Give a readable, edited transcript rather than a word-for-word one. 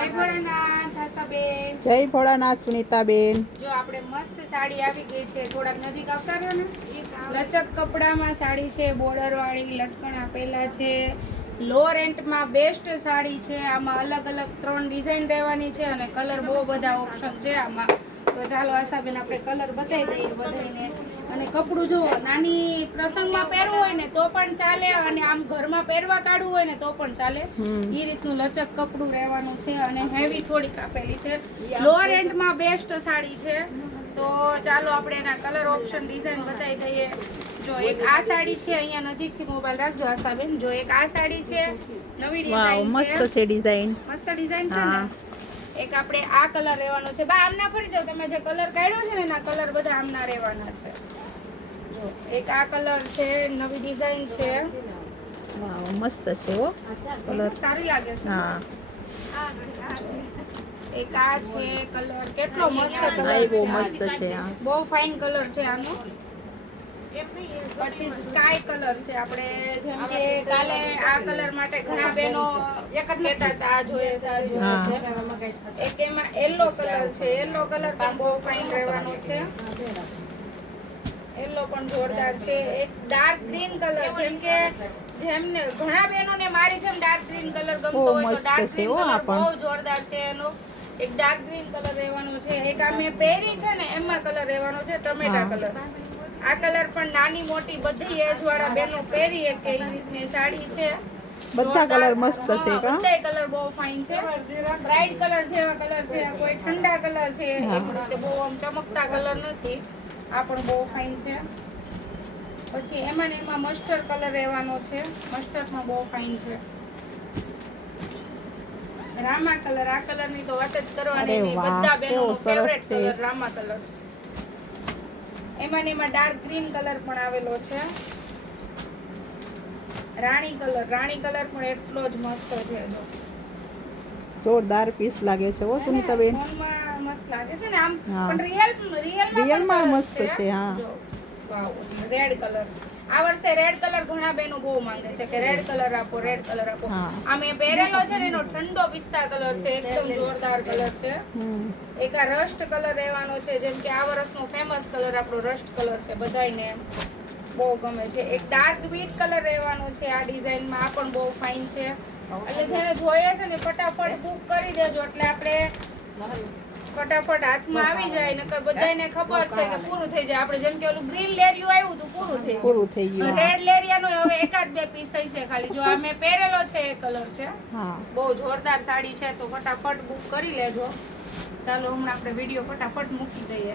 જય ભોળાનાથ આશાબેન. જય ભોળાનાથ સુનીતાબેન. જો આપણે મસ્ત સાડી આવી ગઈ છે, થોડાક નજીક આવતા રહ્યો ને. લચક કપડામાં સાડી છે, બોર્ડર વાળી, લટકણ આપેલા છે, લો રેન્ટમાં બેસ્ટ સાડી છે. આમાં અલગ અલગ 3 ડિઝાઇન રહેવાની છે અને કલર બહુ બધા ઓપ્શન છે આમાં. તો ચાલો આશાબેન આપણે કલર બતાવી દઈએ બધાને. અને કપડું જો નાની પ્રસંગમાં પહેરવું હોય ને તો પણ ચાલે, અને આમ ઘરમાં પહેરવા કાઢવું હોય ને તો પણ ચાલે. એ રીતનું લચક કપડું રહેવાનું છે અને હેવી થોડીક આપેલી છે. લો રેન્ટમાં બેસ્ટ સાડી છે. તો ચાલો આપણે એના કલર ઓપ્શન ડિઝાઇન બતાવી દઈએ. જો એક આ સાડી છે, અહીંયા નજીકથી મોબાઈલ રાખજો આશાબેન. જો એક આ સાડી છે, નવી ડિઝાઇન છે. મસ્ત છે ડિઝાઇન. મસ્ત ડિઝાઇન છે ને. એક આપણે આ કલર રહેવાનો છે. બા આમના ફરી જાવ, તમે જે કલર કાઢ્યો છે ને એના કલર બધા આમના રહેવાના છે. જો એક આ કલર છે, નવી ડિઝાઇન છે. વાવ મસ્ત છે હો, કલર સારી લાગે છે. હા એક આ છે કલર, કેટલો મસ્ત કલર બહુ છે. મસ્ત છે આ. બહુ ફાઇન કલર છે આનો. પછી સ્કાય કલર છે. આપણે જેમ કે કાલે આ કલર માટે ઘણા બહેનો કહેતા હતા આ જોઈએ છે. એક એમાં યલો કલર છે. યલો કલર પણ બહુ ફાઇન રહેવાનો છે. યલો પણ જોરદાર છે. એક ડાર્ક ગ્રીન કલર, જેમ કે જેમને ઘણા બહેનોને મારી જેમ ડાર્ક ગ્રીન કલર ગમતો હોય તો ડાર્ક ગ્રીન કલર બહુ જોરદાર છે એનો. એક ડાર્ક ગ્રીન કલર રહેવાનો છે. એક આ મેં પહેરી છે ને એમાં કલર રહેવાનો છે, ટમેટા કલર. આ કલર પણ નાની મોટી બધી એજ વાળા બહેનો પહેરી શકે એ રીતની સાડી છે. બધા કલર મસ્ત છે કા. બધા કલર બહુ ફાઇન છે. બ્રાઇટ કલર જેવા કલર છે, કોઈ ઠંડા કલર છે, એવી રીતે બહુ આમ ચમકતા કલર નથી. આ પણ બહુ ફાઇન છે. પછી એમાં ને એમાં મસ્ટર્ડ કલર રહેવાનો છે. મસ્ટર્ડમાં બહુ ફાઇન છે. રામા કલર, આ કલરની તો વાત જ કરવાની નહીં. બધા બહેનોનો ફેવરેટ કલર રામા કલર. એમાં ને એમાં ડાર્ક ગ્રીન કલર પણ આવેલો છે. રાણી કલર, રાણી કલર પણ એટલો જ મસ્ત છે. જો જોરદાર પીસ લાગે છે હો સુનીતાબેન. ફોનમાં મસ્ત લાગે છે ને આમ, હા. પણ રિયલમાં મસ્ત છે. હા વાવ, રેડ કલર. આ વર્ષે રેડ કલર ઘણા બહેનો બહુ માંગે છે કે રેડ કલર આપો, રેડ કલર આપો. આ મેં પહેરેલો છે ને એનો ઠંડો પિસ્તા કલર છે, એકદમ જોરદાર કલર છે. એક આ રસ્ટ કલર રહેવાનો છે, જેમ કે આ વર્ષનો ફેમસ કલર આપણો રસ્ટ કલર છે, બધાયને બહુ ગમે છે. એક ડાર્ક બીટ કલર રહેવાનો છે આ ડિઝાઇનમાં. આ પણ બહુ ફાઇન છે. એટલે જેને જોઈએ છે ને ફટાફટ બુક કરી દેજો, એટલે આપણે ફટાફટ હાથમાં આવી જાય. નકર બધાને ખબર છે કે પૂરું થઈ જાય. આપણે જેમ કે ઓલું ગ્રીન લેરિયું આવ્યું હતું, પૂરું થઈ ગયું. રેડ લેરિયાનો હવે એકાદ બે પીસ છે ખાલી. જો આ મેં પહેરેલો છે એ કલર છે. બહુ જોરદાર સાડી છે, તો ફટાફટ બુક કરી લેજો. ચાલો હમણાં આપણે વિડીયો ફટાફટ મૂકી દઈએ.